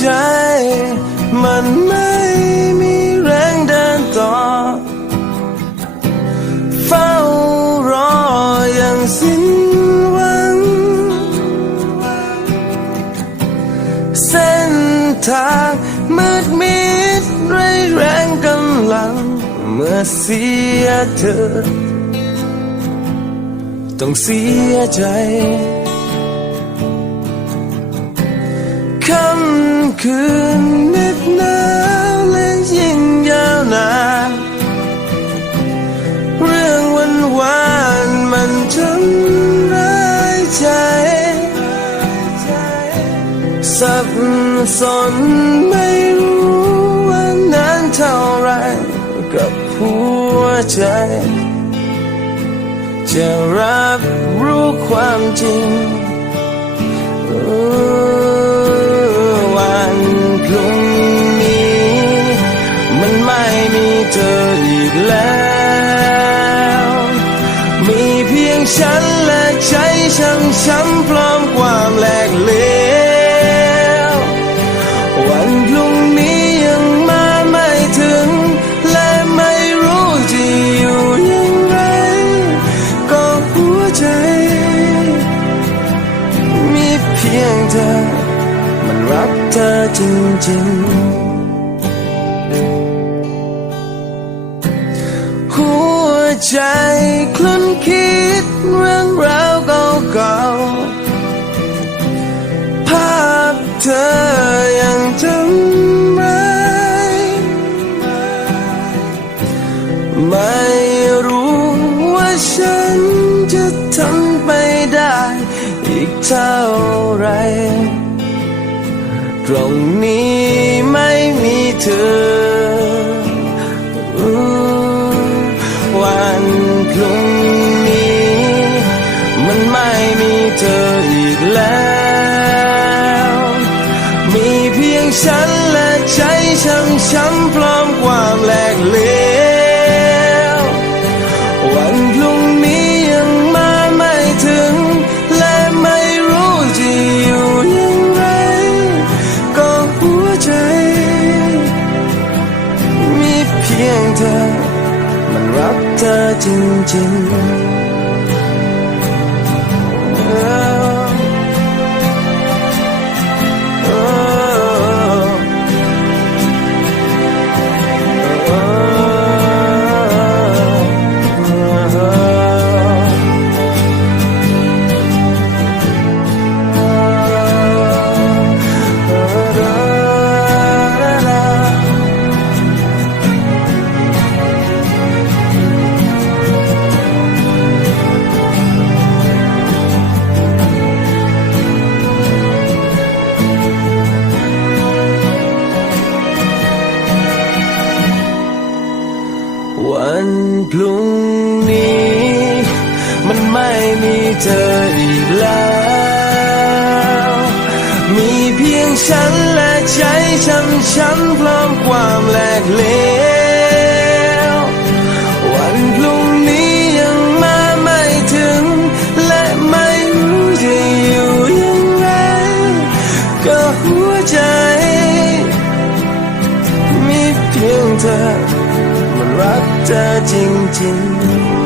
ใจ มันไม่มีแรงเดินต่อ เฝ้ารออย่างสิ้นหวัง เส้นทางมืดมิดไรแรงกำลัง เมื่อเสียเธอ ต้องเสียใจ ค่ำคืนน็บหนาวและยิ่งยาวนานเรื่องวันวานมันทำร้ายใจ สับสนไม่รู้ว่านานเท่าไรกับหัวใจ จะรับรู้ความจริง กแล้ว มีเพียงฉันและใจช่างช้ำพร้อมความแหลกเหลว วันพรุ่งนี้ยังมาไม่ถึง และไม่รู้จะอยู่ย่างไรก็หัวใจ มีเพียงเธอ มันรักเธอจริงๆ ใจคลุ้นคิดเรื่องราวเก่าๆภาพเธอยังจำไว้ไม่รู้ว่าฉันจะทำไปได้ อีกเท่าไร ตรงนี้ไม่มีเธอ ฉันและใจช่างช้ำพร้อมความแหลกเหลว วันพรุ่งนี้ยังมาไม่ถึง และไม่รู้จะอยู่ย่างไรก็หัวใจ มีเพียงเธอ มันรักเธอจริงๆ พรุ่งนี้ มันไม่มีเธออีกแล้ว มีเพียงฉันและใจช้ำช้ำพร้อมความแหลกเหลว มีเพี